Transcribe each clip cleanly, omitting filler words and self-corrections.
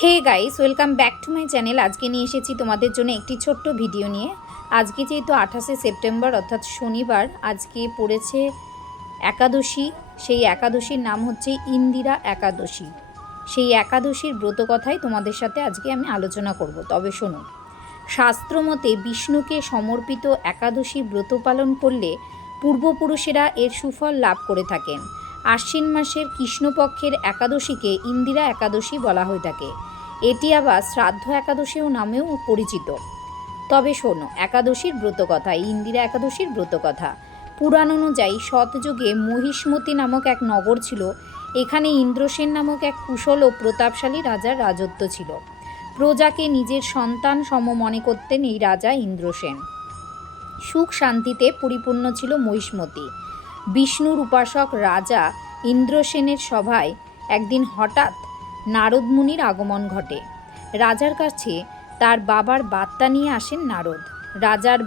Hey guys, welcome back to my channel. আজকে নিয়ে এসেছি তোমাদের জন্য একটি ছোট্ট ভিডিও নিয়ে। আজকে যেহেতু 28শে সেপ্টেম্বর অর্থাৎ শনিবার, আজকে পড়েছে একাদশী। সেই একাদশীর নাম হচ্ছে ইন্দিরা একাদশী। সেই একাদশীর ব্রত কথাই তোমাদের সাথে আজকে আমি আলোচনা করব। তবে শোনো, শাস্ত্রমতে বিষ্ণুকে সমর্পিত একাদশী ব্রত পালন করলে পূর্বপুরুষেরা এর সুফল লাভ করে থাকেন। আশ্বিন মাসের কৃষ্ণপক্ষের একাদশীকে ইন্দিরা একাদশী বলা হয়ে থাকে। এটি আবার শ্রাদ্ধ একাদশীও নামেও পরিচিত। তবে শোনো, একাদশীর ব্রতকথা, ইন্দিরা একাদশীর ব্রতকথা। পুরাণ অনুযায়ী সৎযুগে মহিষ্মতি নামক এক নগর ছিল। এখানে ইন্দ্রসেন নামক এক কুশল ও প্রতাপশালী রাজার রাজত্ব ছিল। প্রজাকে নিজের সন্তান সম মনে করতেন এই রাজা ইন্দ্রসেন। সুখ শান্তিতে পরিপূর্ণ ছিল মহিষ্মতি। বিষ্ণুর উপাসক রাজা ইন্দ্রসেনের সভায় একদিন হঠাৎ নারদ মুনির আগমন ঘটে। রাজার কাছে তার বাবার বার্তা নিয়ে আসেন নারদ। রাজার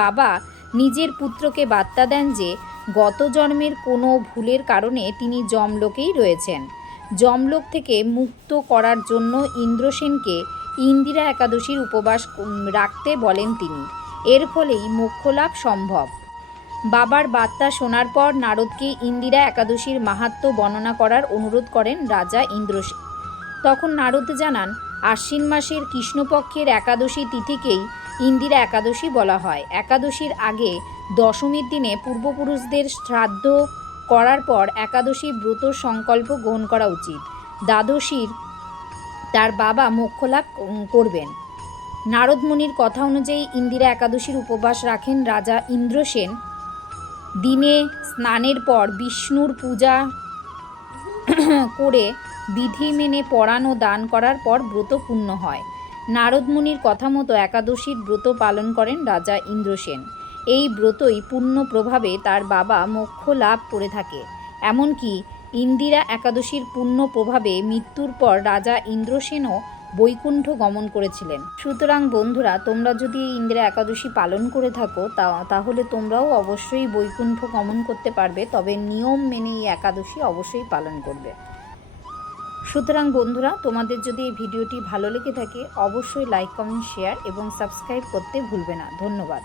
বাবা নিজের পুত্রকে বার্তা দেন যে গত জন্মের কোনো ভুলের কারণে তিনি যমলোকেই রয়েছেন। যমলোক থেকে মুক্ত করার জন্য ইন্দ্রসেনকে ইন্দিরা একাদশীর উপবাস রাখতে বলেন তিনি। এর ফলেই মোক্ষলাভ সম্ভব। বাবার বার্তা শোনার পর নারদকে ইন্দিরা একাদশীর মাহাত্ম্য বর্ণনা করার অনুরোধ করেন রাজা ইন্দ্রসেন। তখন নারদ জানান, আশ্বিন মাসের কৃষ্ণপক্ষের একাদশী তিথিকেই ইন্দিরা একাদশী বলা হয়। একাদশীর আগে দশমীর দিনে পূর্বপুরুষদের শ্রাদ্ধ করার পর একাদশী ব্রত সংকল্প গ্রহণ করা উচিত। দ্বাদশীর তার বাবা মোক্ষলাভ করবেন। নারদ মুনির কথা অনুযায়ী ইন্দিরা একাদশীর উপবাস রাখেন রাজা ইন্দ্রসেন। দিনে স্নানের পর বিষ্ণুর পূজা করে বিধি মেনে পরাণ ও দান করার পর ব্রত পূর্ণ হয়। নারদ মুনির কথা মতো একাদশীর ব্রত পালন করেন রাজা ইন্দ্রসেন। এই ব্রতই পূর্ণ প্রভাবে তার বাবা মোক্ষ লাভ করে থাকে। এমনকি ইন্দিরা একাদশীর পূর্ণ প্রভাবে মৃত্যুর পর রাজা ইন্দ্রসেনও বৈকুণ্ঠ গমন করেছিলেন। সুতরাং বন্ধুরা, তোমরা যদি এই ইন্দিরা একাদশী পালন করে থাকো তাহলে তোমরাও অবশ্যই বৈকুণ্ঠ গমন করতে পারবে। তবে নিয়ম মেনে এই একাদশী অবশ্যই পালন করবে। সুতরাং বন্ধুরা, তোমাদের যদি এই ভিডিওটি ভালো লেগে থাকে অবশ্যই লাইক, কমেন্ট, শেয়ার এবং সাবস্ক্রাইব করতে ভুলবে না। ধন্যবাদ।